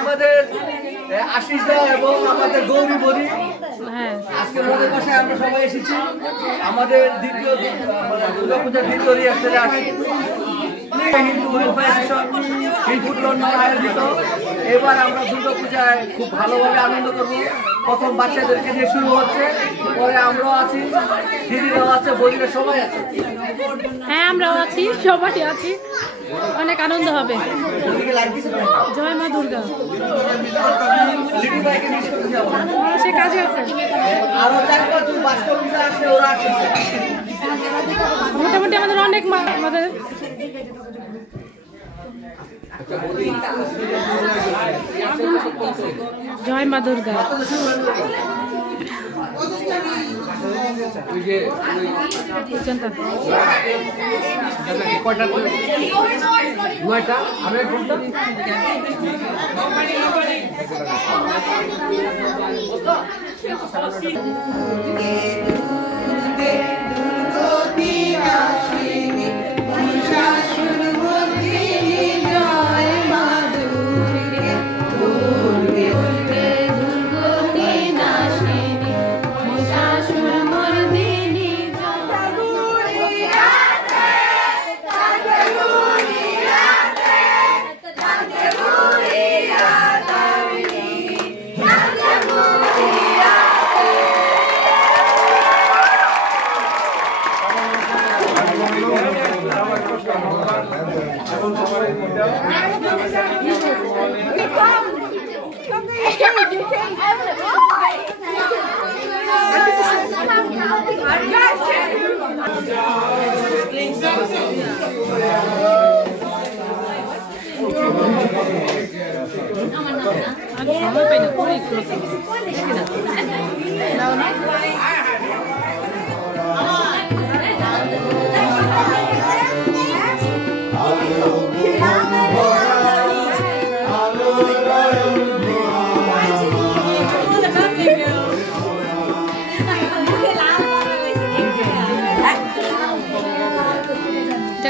আমাদের আশিস দা এবং আমাদের গৌরী বলি আজকে মনের বাসায় আমরা সবাই এসেছি আমাদের দ্বিতীয় দুর্গাপূজার দ্বিতীয় রিহার্সালে আসি হিন্দু ওয়েলফেয়ার অ্যাসোসিয়েশন আয়োজিত। এবার আমরা দুর্গাপূজায় খুব ভালোভাবে আনন্দ করব। প্রথম বাচ্চাদেরকে দিয়ে শুরু হচ্ছে, পরে আমরাও আছি, দিদিরাও আছে, বদিরা সবাই আছে। হ্যাঁ আমরাও আছি, সবাই আছি, অনেক আনন্দ হবে। জয় মা দুর্গা। সে কাজে আছে, মোটামুটি আমাদের অনেক আমাদের জয় মা দুর্গা।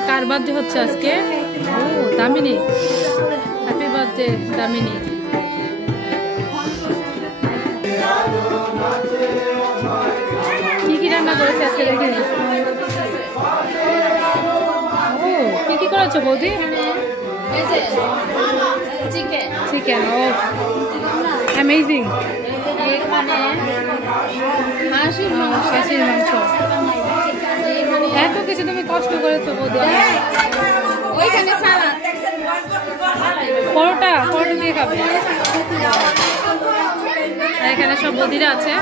কার বার্থডে হচ্ছে আজকে? ও দামিনী, হ্যাপি বার্থডে দামিনী। কি কি রান্না করেছে আজকে দেখে? ও কি কি করেছো বৌদি? চিকেন। ও অ্যামেজিং। হাঁসির মাংস। এত কিছু তুমি কষ্ট করেছো বৌদি। পরোটা দিয়ে খাবে। এখানে সব বৌদিরা আছে।